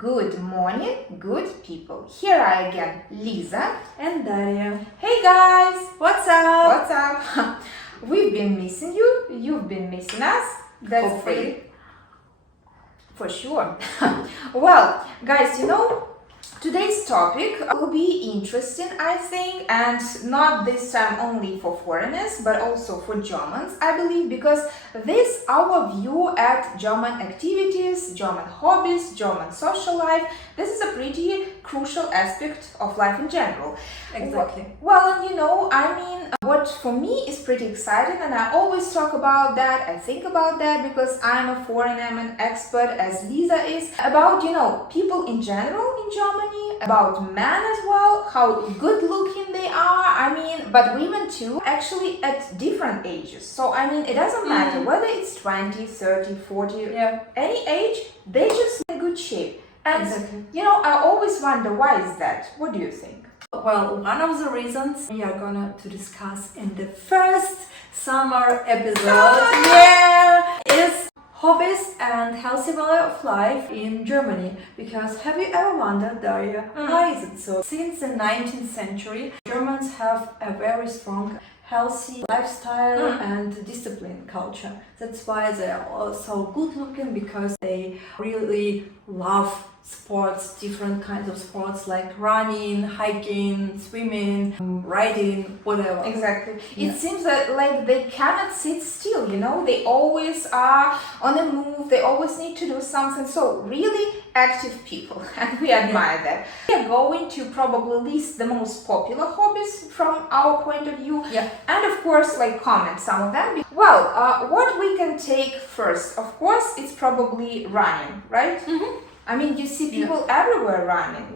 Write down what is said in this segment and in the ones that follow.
Good morning, good people. Here I again, Liza and Daria. Hey guys! What's up? What's up? We've been missing you, you've been missing us. That's Hopefully. great. For sure. Well, guys, today's topic will be interesting, I think, and not this time only for foreigners, but also for Germans, I believe, because this our view at German activities, German hobbies, German social life. This is a pretty crucial aspect of life in general. Exactly. Well, what for me is pretty exciting, and I always talk about that, I think about that because I'm a foreigner, I'm an expert, as Liza is, about, people in general in Germany, about men as well, how good looking they are, but women too, actually at different ages. So, it doesn't matter whether it's 20, 30, 40, any age, they just in good shape. And, exactly. I always wonder, why is that? What do you think? Well, one of the reasons we are gonna to discuss in the first summer episode is hobbies and healthy way of life in Germany. Because have you ever wondered, Daria, why is it so? Since the 19th century, Germans have a very strong healthy lifestyle and discipline culture. That's why they are also good looking, because they really love sports, different kinds of sports like running, hiking, swimming, riding, whatever. Exactly. It seems that like they cannot sit still, they always are on the move, they always need to do something. So really active people, and we admire that. We are going to probably list the most popular hobbies from our point of view, and of course comment some of them. Well, what we can take first, of course, it's probably running, right? You see people everywhere running,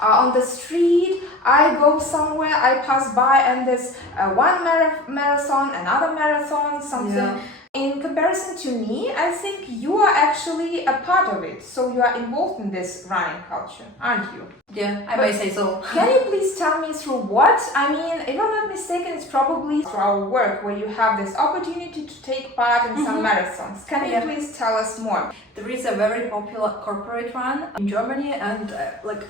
on the street. I go somewhere, I pass by, and there's one marathon, another marathon, something. In comparison to me, I think you are actually a part of it, so you are involved in this running culture, aren't you? Yeah, I might say so. Can you please tell me through what? If I'm not mistaken, it's probably through our work where you have this opportunity to take part in some marathons. Can you please tell us more? There is a very popular corporate run in Germany and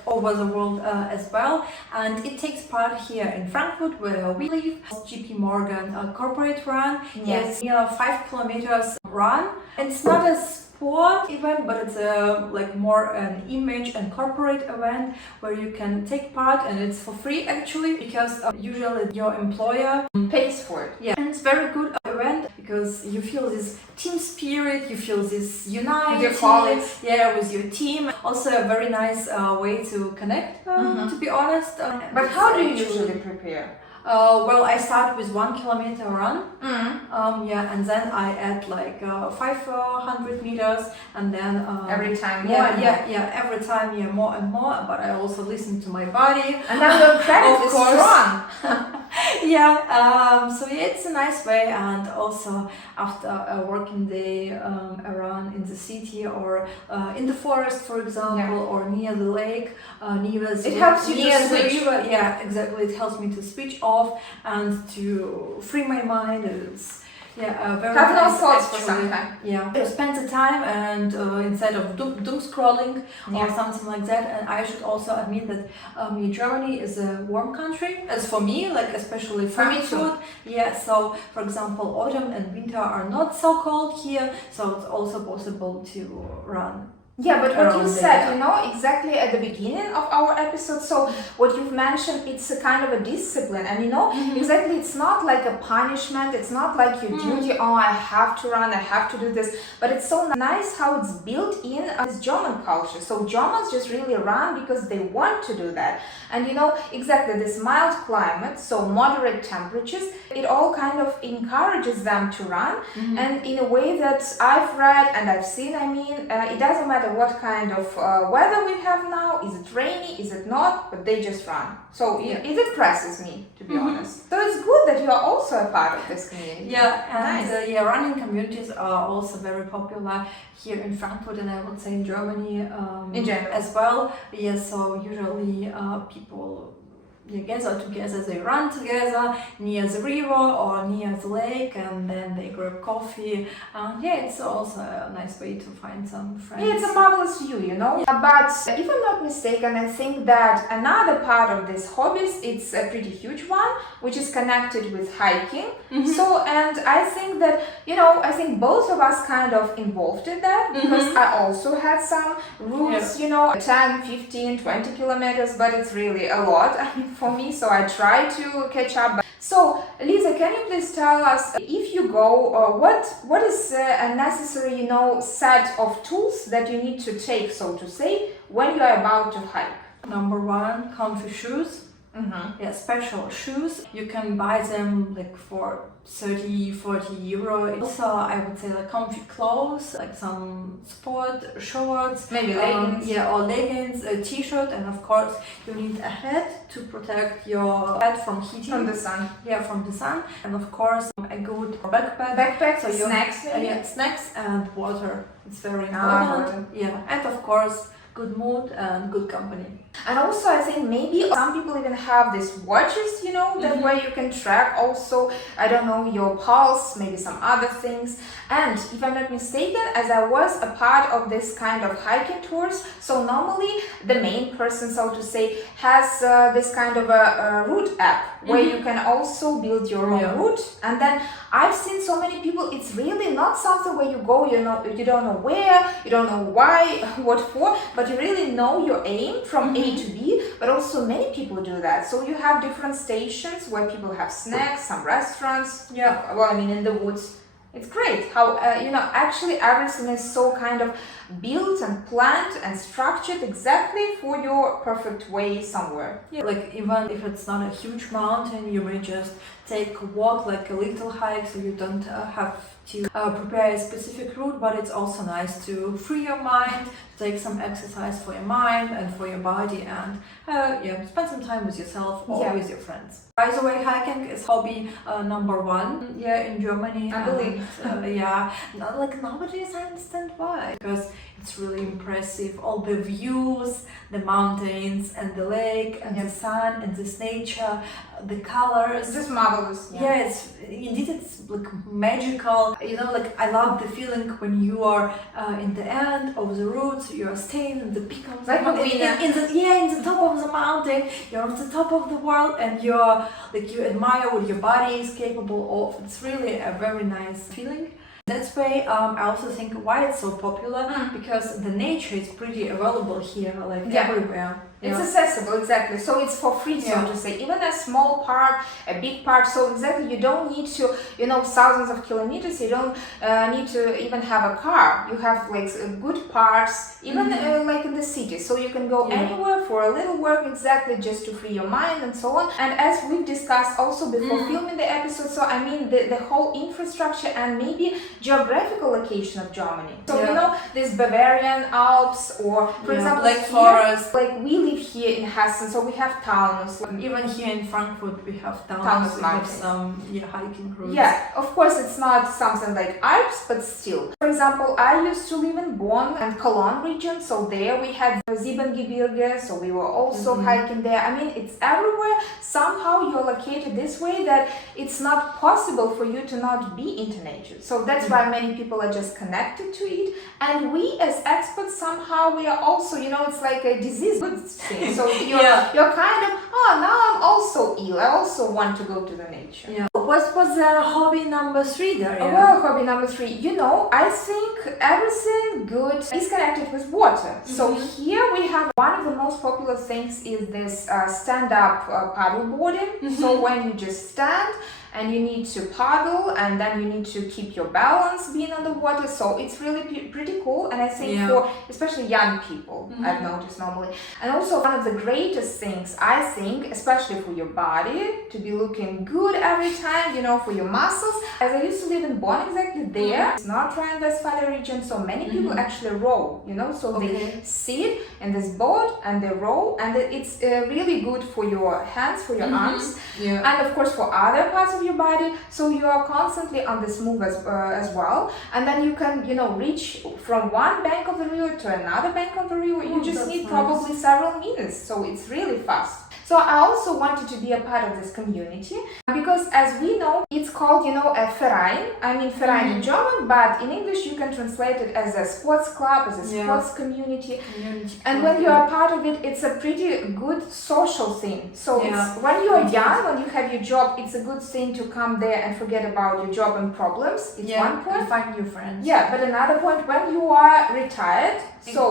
over the world as well, and it takes part here in Frankfurt where we live. GP Morgan corporate run. It's 5 kilometers run. It's not a sport event, but it's more an image and corporate event where you can take part, and it's for free actually, because usually your employer pays for it. And it's very good event because you feel this team spirit, you feel this unite with your colleagues, with your team. Also a very nice way to connect, to be honest. But how do you usually prepare? Well, I start with 1 kilometer run, and then I add 500 meters, and then every time every time more and more. But I also listen to my body, and now your credit is strong. So it's a nice way, and also after a working day around in the city or in the forest, for example, or near the lake, it helps you to switch. River. Yeah, exactly. It helps me to switch off and to free my mind. It's very have nice no thoughts actually. for some time. To spend the time, and instead of doom scrolling or something like that. And I should also admit that Germany is a warm country, as for me, especially for me too. So for example, autumn and winter are not so cold here, so it's also possible to run. But what you said, exactly at the beginning of our episode, so what you've mentioned, it's a kind of a discipline, and exactly, it's not like a punishment, it's not like your duty, I have to run, I have to do this, but it's so nice how it's built in this German culture. So Germans just really run because they want to do that, and exactly this mild climate, so moderate temperatures, it all kind of encourages them to run, and in a way that I've read and I've seen, it doesn't matter what kind of weather we have now. Is it rainy? Is it not? But they just run. So it impresses me, to be honest. So it's good that you are also a part of this community. Running communities are also very popular here in Frankfurt, and I would say in Germany in general as well. So usually people gather together, they run together near the river or near the lake, and then they grab coffee. It's also a nice way to find some friends. Yeah, it's a marvelous view, you know. But if I'm not mistaken, I think that another part of this hobbies, it's a pretty huge one, which is connected with hiking. So, and I think that, you know, I think both of us kind of involved in that, because I also had some routes, you know, 10, 15, 20 kilometers, but it's really a lot, I mean, for me, so I try to catch up. So, Liza, can you please tell us, if you go, what is a necessary, you know, set of tools that you need to take, so to say, when you are about to hike? Number one, comfy shoes. Special shoes. You can buy them like for 30-40 euro. Also, I would say like comfy clothes, like some sport shorts, maybe leggings. Or leggings, a t-shirt, and of course you need a hat to protect your head from heating. From the sun. Yeah, from the sun. And of course a good backpack. Backpack, so snacks maybe? Snacks and water. It's very important. And of course good mood and good company. And also I think maybe some people even have these watches, you know, that way you can track also, I don't know, your pulse, maybe some other things. And if I'm not mistaken, as I was a part of this kind of hiking tours, so normally the main person, so to say, has this kind of a route app where you can also build your own route. And then I've seen so many people, it's really not something where you go, you know, you don't know where, you don't know why, what for, but you really know your aim from A to B, but also many people do that. So you have different stations where people have snacks, some restaurants, well, I mean, in the woods. It's great how, you know, actually everything is so kind of built and planned and structured exactly for your perfect way somewhere. Yeah, like even if it's not a huge mountain, you may just take a walk, like a little hike, so you don't have to prepare a specific route, but it's also nice to free your mind, to take some exercise for your mind and for your body, and spend some time with yourself or with your friends. By the way, hiking is hobby number one in Germany. I believe. Like nowadays I understand why, because it's really impressive, all the views, the mountains and the lake and the sun and this nature, the colors. It's just marvelous. It's like magical. You know, like I love the feeling when you are in the end of the route, you are staying in the peak of the mountain, in the top of the mountain, you're on the top of the world, and you're like, you admire what your body is capable of. It's really a very nice feeling. That's why I also think why it's so popular, because the nature is pretty available here, like everywhere. It's accessible, exactly. So it's for free, so to say. Even a small park, a big park, so exactly, you don't need to, you know, thousands of kilometers, you don't need to even have a car. You have like good parks, even like in the city. So you can go anywhere for a little work, exactly, just to free your mind and so on. And as we've discussed also before filming the episode, so I mean the whole infrastructure and maybe geographical location of Germany. So you know, this Bavarian Alps, or for example, like forest. Like we live here in Hessen, so we have towns. Even here in Frankfurt we have towns, we have some hiking routes. Yeah, of course it's not something like Alps, but still. For example, I used to live in Bonn and Cologne region, so there we had Siebengebirge, so we were also hiking there. I mean, it's everywhere. Somehow you're located this way that it's not possible for you to not be into nature. So that's why many people are just connected to it. And we as experts, somehow we are also, you know, it's like a disease thing. So you're kind of, now I'm also ill. I also want to go to the nature. Yeah. What was hobby number 3, Daria? Well, hobby number 3, you know, I think everything good is connected with water. So here we have one of the most popular things is this stand-up paddle boarding. So when you just stand and you need to paddle, and then you need to keep your balance being on the water. So it's really pretty cool, and I think for especially young people, I've noticed normally. And also one of the greatest things, I think, especially for your body, to be looking good every time, you know, for your muscles. As I used to live in Bonn, exactly there, it's North Rhine-Westphalia region, so many people actually row, you know, so they sit in this boat and they row, and it's really good for your hands, for your arms, and of course for other parts of your body, so you are constantly on this move as well, and then you can, you know, reach from one bank of the river to another bank of the river. You just need probably several minutes, so it's really fast. So So I also wanted to be a part of this community because, as we know, it's called, a Verein. I mean, Verein in German, but in English you can translate it as a sports club, as a sports community. And when you are part of it, it's a pretty good social thing. So it's, when you are young, when you have your job, it's a good thing to come there and forget about your job and problems. It's one point. And find new friends. Yeah, but another point, when you are retired, so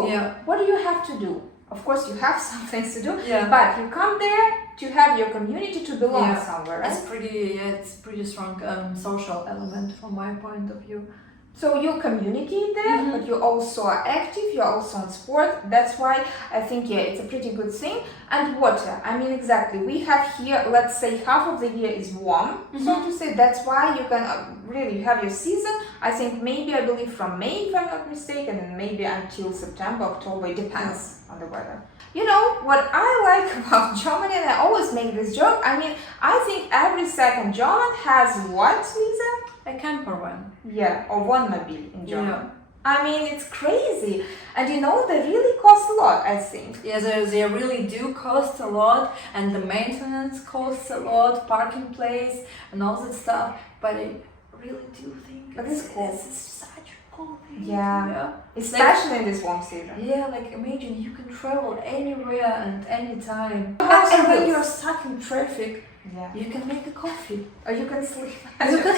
what do you have to do? Of course, you have some things to do, but you come there to have your community, to belong somewhere, right? It's pretty strong social element from my point of view. So you communicate there, but you also are active, you're also on sport. That's why I think, it's a pretty good thing. And water, I mean, exactly. We have here, let's say half of the year is warm, so to say. That's why you can you have your season. I think I believe from May, if I'm not mistaken, and maybe until September, October, it depends on the weather. What I like about Germany, and I always make this joke, I mean, I think every second German has what, Liza? A campervan. Yeah, or Wohnmobil in German. Yeah. I mean, it's crazy. And they really cost a lot, I think. Yeah, they really do cost a lot, and the maintenance costs a lot, parking place, and all that stuff. But I really do think it's cool. It's such a cool thing. Yeah. Especially in this warm season. Yeah, imagine you can travel anywhere and anytime. And when you're stuck in traffic, you can make a coffee. Or you can sleep. You can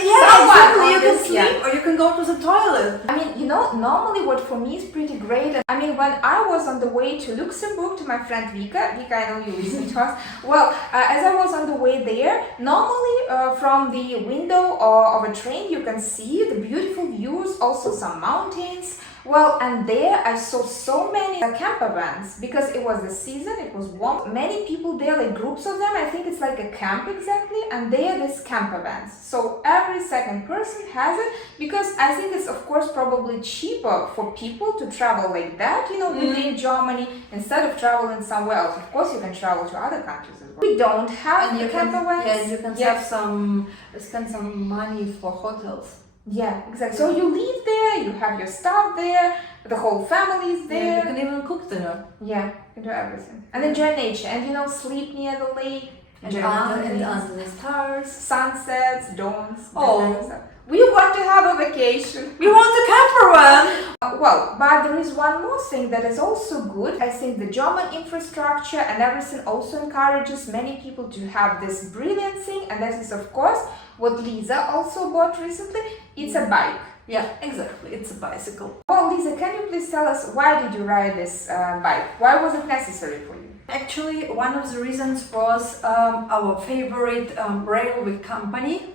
sleep, or you can go to the toilet. I mean, normally what for me is pretty great. I mean, when I was on the way to Luxembourg to my friend Vika, I know you listen to us. Well, as I was on the way there, normally from the window of a train you can see the beautiful views, also some mountains. Well, and there I saw so many campervans because it was the season, it was warm. Many people there, groups of them, I think it's like a camp exactly, and they are these campervans. So every second person has it because I think it's of course probably cheaper for people to travel like that, within Germany instead of traveling somewhere else. Of course, you can travel to other countries as well. We don't have campervans. You can spend some money for hotels. Yeah, exactly. So you live there, you have your stuff there, the whole family is there. Yeah, you can even cook there. Yeah, you can do everything. And enjoy nature. And sleep near the lake. And under the stars. Sunsets, dawns. Oh. We want to have a vacation. We want a campervan! Well, but there is one more thing that is also good. I think the German infrastructure and everything also encourages many people to have this brilliant thing, and that is of course what Liza also bought recently. It's a bike. Yeah, exactly. It's a bicycle. Well, Liza, can you please tell us why did you ride this bike? Why was it necessary for you? Actually, one of the reasons was our favorite railway company,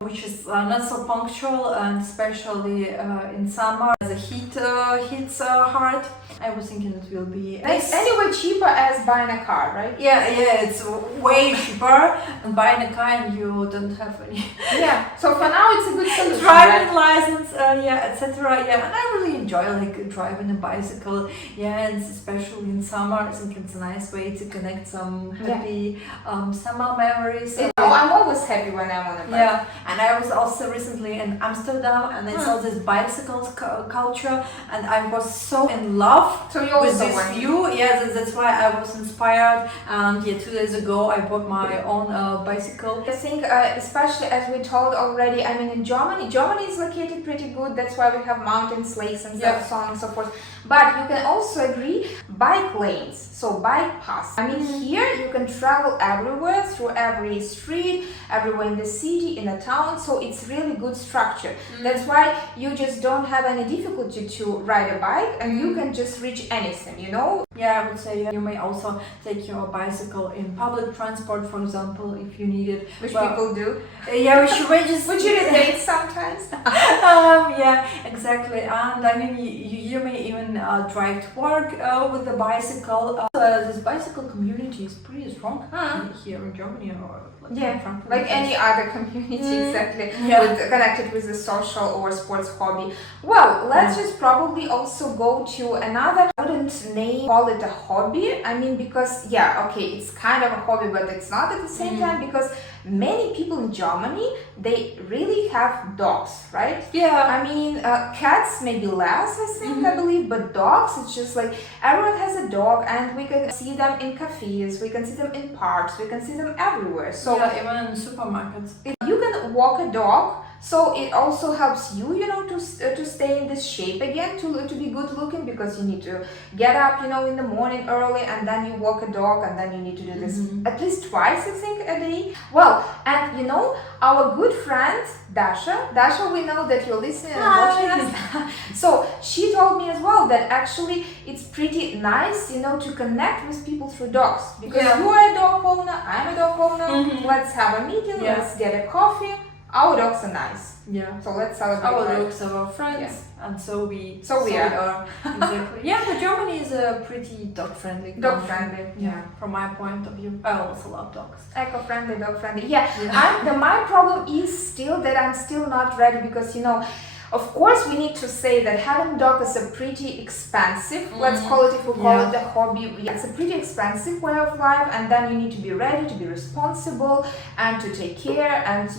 which is not so punctual, and especially in summer, the heat hits hard. I was thinking it will be anyway cheaper as buying a car, right? Yeah, it's way cheaper than buying a car, and you don't have any. Yeah, so for now it's a good solution. Driving license, etc. Yeah, and I really enjoy driving a bicycle. Yeah, and especially in summer, I think it's a nice way to connect some happy summer memories. I'm always happy when I'm on a bike. Yeah, and I was also recently in Amsterdam, and I saw this bicycle culture, and I was so in love with this view. Yeah, that's why I was inspired. And 2 days ago I bought my own bicycle. I think especially as we told already, I mean in Germany is located pretty good. That's why we have mountains, lakes and stuff, so on and so forth. But you can also agree, bike lanes, so bike paths. I mean here you can travel everywhere, through every street, everywhere in the city, in a town, so it's really good structure. That's why you just don't have any difficulty to ride a bike, and you can just reach anything, Yeah, I would say you may also take your bicycle in public transport, for example, if you need it. Which people do. Yeah, which register. Which irritates sometimes. Yeah, exactly. And I mean, you may even drive to work with the bicycle. This bicycle community is pretty strong here in Germany, or like any other community, exactly, connected with the social or sports hobby. Well, let's just probably also go to another, I wouldn't call call it a hobby. I mean, because yeah, okay, it's kind of a hobby, but it's not at the same time, because many people in Germany, they really have dogs, right? Yeah. I mean, cats maybe less, I think, I believe, but dogs, it's just like everyone has a dog, and we can see them in cafes, we can see them in parks, we can see them everywhere. So yeah, even in supermarkets. you can walk a dog, so it also helps you, you know, to stay in this shape again, to be good looking, because you need to get up, you know, in the morning early, and then you walk a dog, and then you need to do this at least twice, I think, a day. Well, and you know, our good friend Dasha, we know that you're listening and watching us. So she told me as well that actually it's pretty nice, you know, to connect with people through dogs, because you are a dog owner, I'm a dog owner. Let's have a meeting, let's get a coffee. Our dogs are nice. Yeah. So let's celebrate. Our dogs are our friends, and so we are. Exactly. Yeah, but Germany is a pretty dog-friendly. Dog-friendly. Yeah. From my point of view, I also love dogs. Eco-friendly, dog-friendly. Yeah. My problem is still that I'm still not ready, because, you know, of course, we need to say that having dog is a pretty expensive, let's call it, if we call it a hobby, it's a pretty expensive way of life, and then you need to be ready, to be responsible, and to take care, and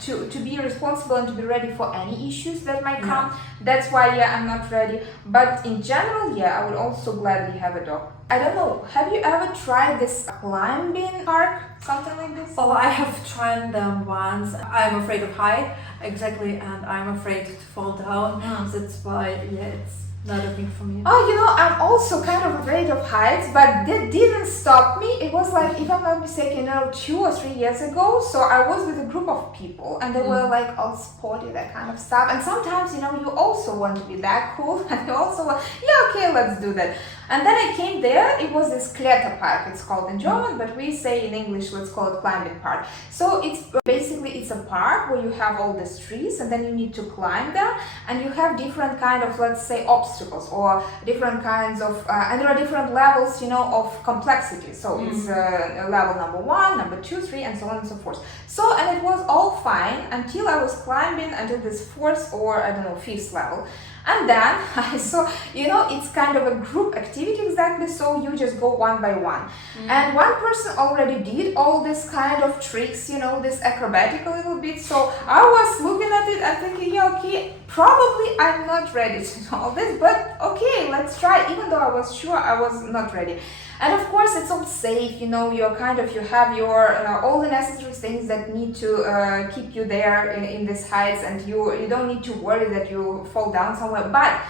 to be responsible and to be ready for any issues that might come. That's why, I'm not ready. But in general, I would also gladly have a dog. I don't know, have you ever tried this climbing park, something like this? Oh, I have tried them once. I'm afraid of height, exactly, and I'm afraid to fall down. That's why, it's not a thing for me. Oh, you know, I'm also kind of afraid of heights, but that didn't stop me. It was like, if I'm not mistaken, you know, 2 or 3 years ago, so I was with a group of people, and they were like all sporty, that kind of stuff. And sometimes, you know, you also want to be that cool, and you also want, okay, let's do that. And then I came there, it was this Kletterpark, it's called in German, but we say in English, let's call it climbing park. So it's basically, it's a park where you have all these trees, and then you need to climb them, and you have different kind of, let's say, obstacles, or different kinds of, and there are different levels, you know, of complexity. So it's level number 1, number 2, 3, and so on and so forth. So, and it was all fine until I was climbing until this 4th or, I don't know, 5th level. And then I saw, you know, it's kind of a group activity exactly, so you just go one by one. And one person already did all this kind of tricks, you know, this acrobatic a little bit, so I was looking at it and thinking, okay, probably I'm not ready to do all this, but okay, let's try, even though I was sure I was not ready. And of course, it's all safe, you know, you have your all the necessary things that need to keep you there in these heights, and you don't need to worry that you fall down somewhere. But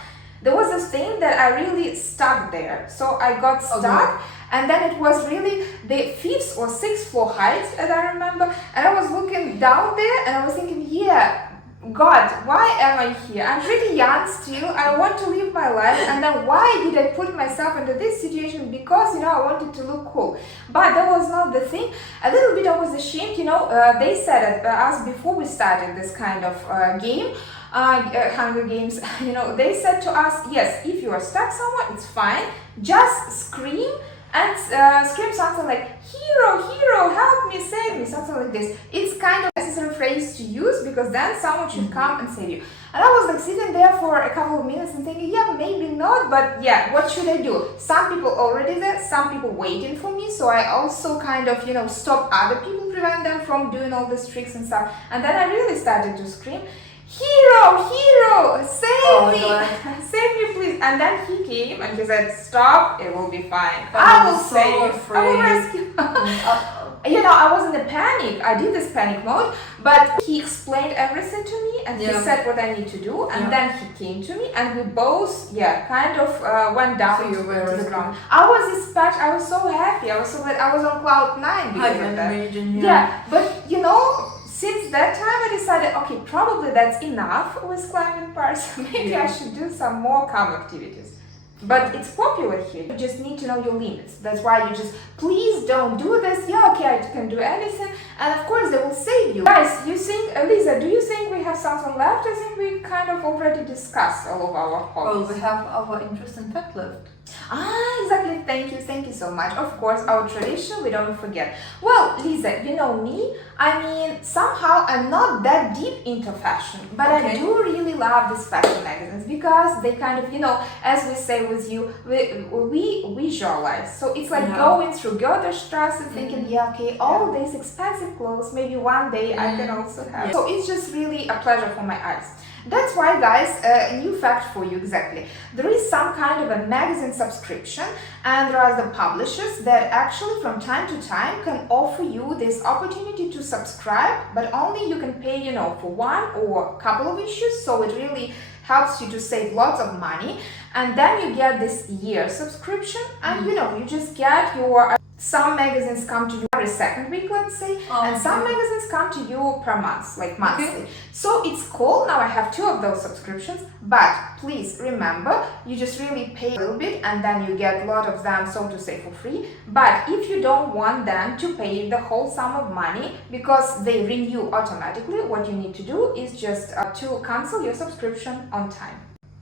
there was this thing that I really stuck there. So I got stuck, and then it was really the 5th or 6th floor height, as I remember, and I was looking down there, and I was thinking, God, why am I here? I'm pretty young still, I want to live my life, and then why did I put myself into this situation? Because, you know, I wanted to look cool. But that was not the thing. A little bit I was ashamed, you know, they said us before we started this kind of game, Hunger Games, you know, they said to us, yes, if you are stuck somewhere, it's fine, just scream, and scream something like, hero, help me, save me, something like this. It's kind of a necessary phrase to use, because then someone should come and save you. And I was like sitting there for a couple of minutes and thinking, maybe not, but what should I do? Some people already there, some people waiting for me, so I also kind of, you know, stop other people, prevent them from doing all these tricks and stuff. And then I really started to scream, hero, save me, save me please. And then he came and he said, stop, it will be fine. I will save you, I will rescue. You know, I was in a panic, I did this panic mode, but he explained everything to me, and he said what I need to do, and then he came to me, and we both, kind of went down to the ground. I was dispatched, I was so happy, I was so glad, I was on cloud 9 because of that. Imagine, But you know, since that time I decided, okay, probably that's enough with climbing parks, maybe I should do some more calm activities. But it's popular here, you just need to know your limits. That's why you just, please don't do this, okay, I can do anything, and of course they will save you. Guys, you think, Liza, do you think we have something left? I think we kind of already discussed all of our hobbies. Well, we have our interesting fact left. Exactly. Thank you so much. Of course, our tradition we don't forget. Well, Liza, you know me. I mean, somehow I'm not that deep into fashion, but I do really love these fashion magazines because they kind of, as we say with you, we visualize. So it's like going through Goethestrasse and thinking, all these expensive clothes, maybe one day I can also have. So it's just really a pleasure for my eyes. That's why, guys, a new fact for you exactly. There is some kind of a magazine subscription, and there are the publishers that actually from time to time can offer you this opportunity to subscribe, but only you can pay, for one or a couple of issues, so it really helps you to save lots of money. And then you get this year subscription, and you just get your some magazines come to you every second week, let's say, and some magazines come to you per month, like monthly. So it's cool. Now I have 2 of those subscriptions, but please remember, you just really pay a little bit and then you get a lot of them, so to say, for free. But if you don't want them to pay the whole sum of money because they renew automatically, what you need to do is just to cancel your subscription on time.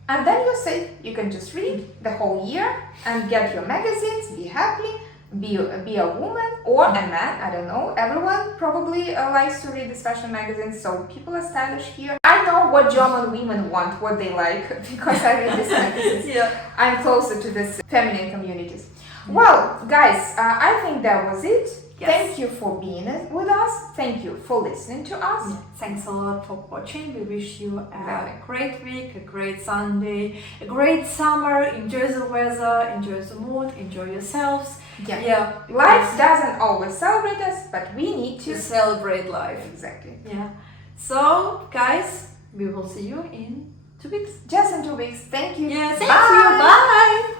And then you're safe. You can just read the whole year and get your magazines, be happy. Be a woman or a man, I don't know. Everyone probably likes to read these fashion magazines, so people are stylish here. I know what German women want, what they like, because I read these magazines. I'm closer to this feminine communities. Well, guys, I think that was it. Thank you for being with us. Thank you for listening to us. Thanks a lot for watching. We wish you a great week, a great Sunday, a great summer. Enjoy the weather, enjoy the mood, enjoy yourselves. Life doesn't always celebrate us, but we need to celebrate life. Exactly. So, guys, we will see you in 2 weeks. Just in 2 weeks. Thank you. Thank you. Bye.